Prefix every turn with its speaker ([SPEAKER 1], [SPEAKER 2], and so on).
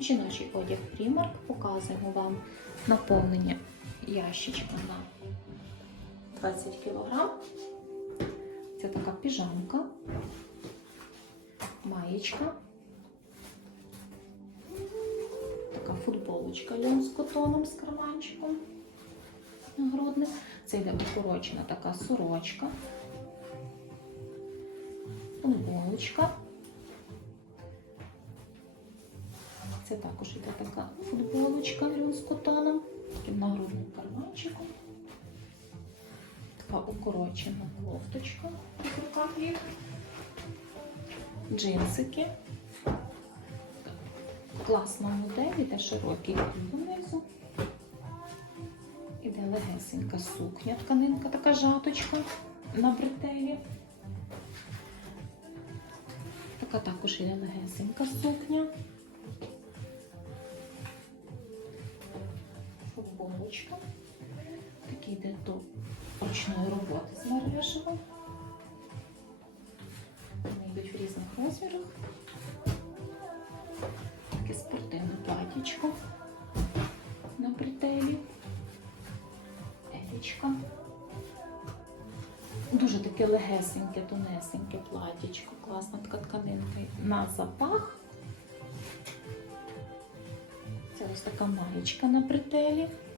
[SPEAKER 1] Жіночий одяг Primark. Показуємо вам наповнення ящичка на 20 кг. Це така піжамка, маєчка, така футболочка льон з котоном з карманчиком нагрудним. Це йде укорочена така сорочка, футболочка. Це також йде така футболочка з котоном, таким нагрудним карманчиком. Така укорочена кофточка в руках їх. Джинсики. Класна модель, іде широкий донизу. Іде легесенька сукня, тканинка, така жаточка на бретелі. Така також іде легесенька сукня. Футболочка. Такий йде до ручної роботи з мережево. Вони йдуть в різних розмірах. Таке спортивне платічко на бретелі. Елічка. Дуже таке легесеньке, тонесеньке платічко, класна така тканинка на запах. Це ось така маєчка на бретелі.